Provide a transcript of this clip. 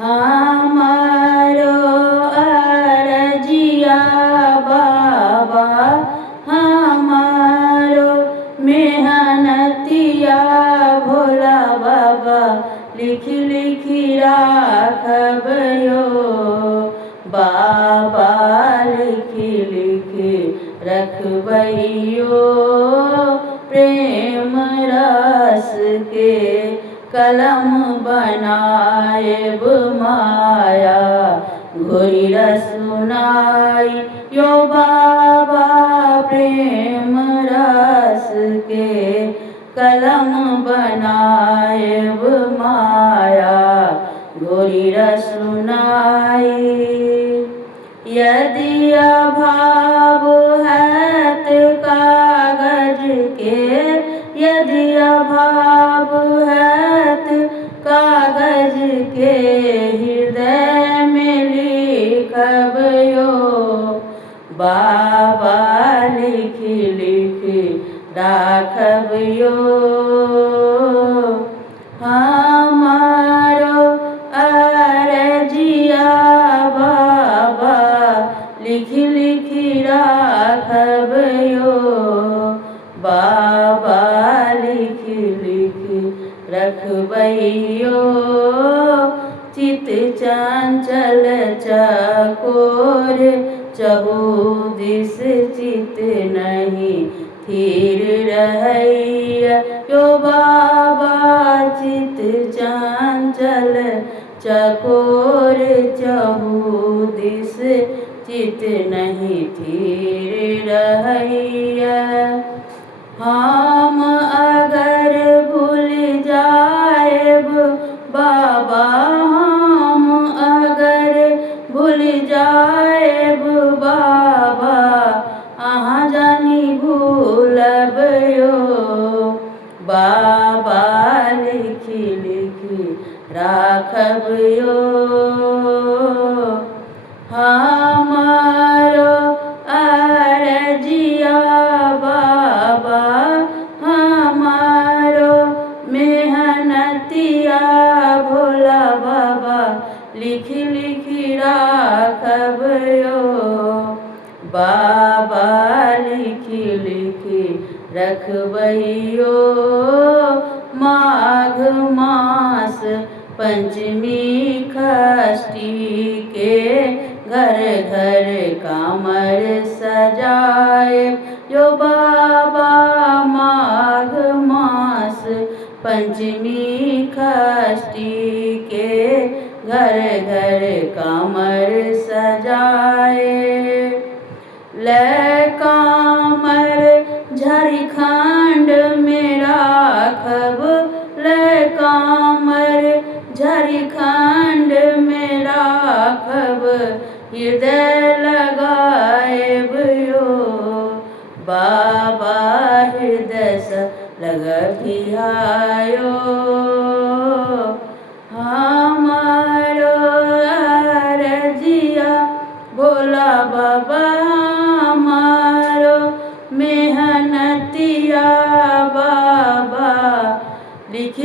हमारो अरजिया बाबा हमारो मेहनतिया भोला बाबा लिख लिख राखबयो बाबा लिख लिख रखबयो प्रेम रस के कलम बनाएब माया घोरी रसुनाई यो बाबा प्रेम रस के कलम बनाएब माया घोरी रसुनाई यदि अभाव है कागज के यदि अभाव है कागज के हृदय में लिखबयो बाबा लिख लिख राखबयो हमारो अरजिया बाबा लिख लिख राखबयो बाबा लिख लिख रखबयो चित चंचल चकोर चहु दिस चित नहीं थिर रहैया यो बाबा चित चंचल चकोर चहु दिस चित नहीं थिर रहैया हम अगर भूल जाएब बाबा हम अगर भूल जाएब बाबा अहाँ जानी भूलबयो बाबा लिख लिख राखबयो हमारो अरजिया बाबा हमारो मेहनतिया भोला बाबा लिख लिख राखबयो बाबा लिख लिख रखबयो माघ मास पंचमी षष्ठी के घर घर कामर सजाए यो बाबा माघ मास पंचमी षष्ठी के घर घर कामर सजाए ले कामर झारखंड में राखब ले कामर झारखंड में राखब हृदय लगाएब यो बाबा हृदय से लगभियायो हमारो अरजिया भोला बाबा हमारो मेहनतिया बाबा लिख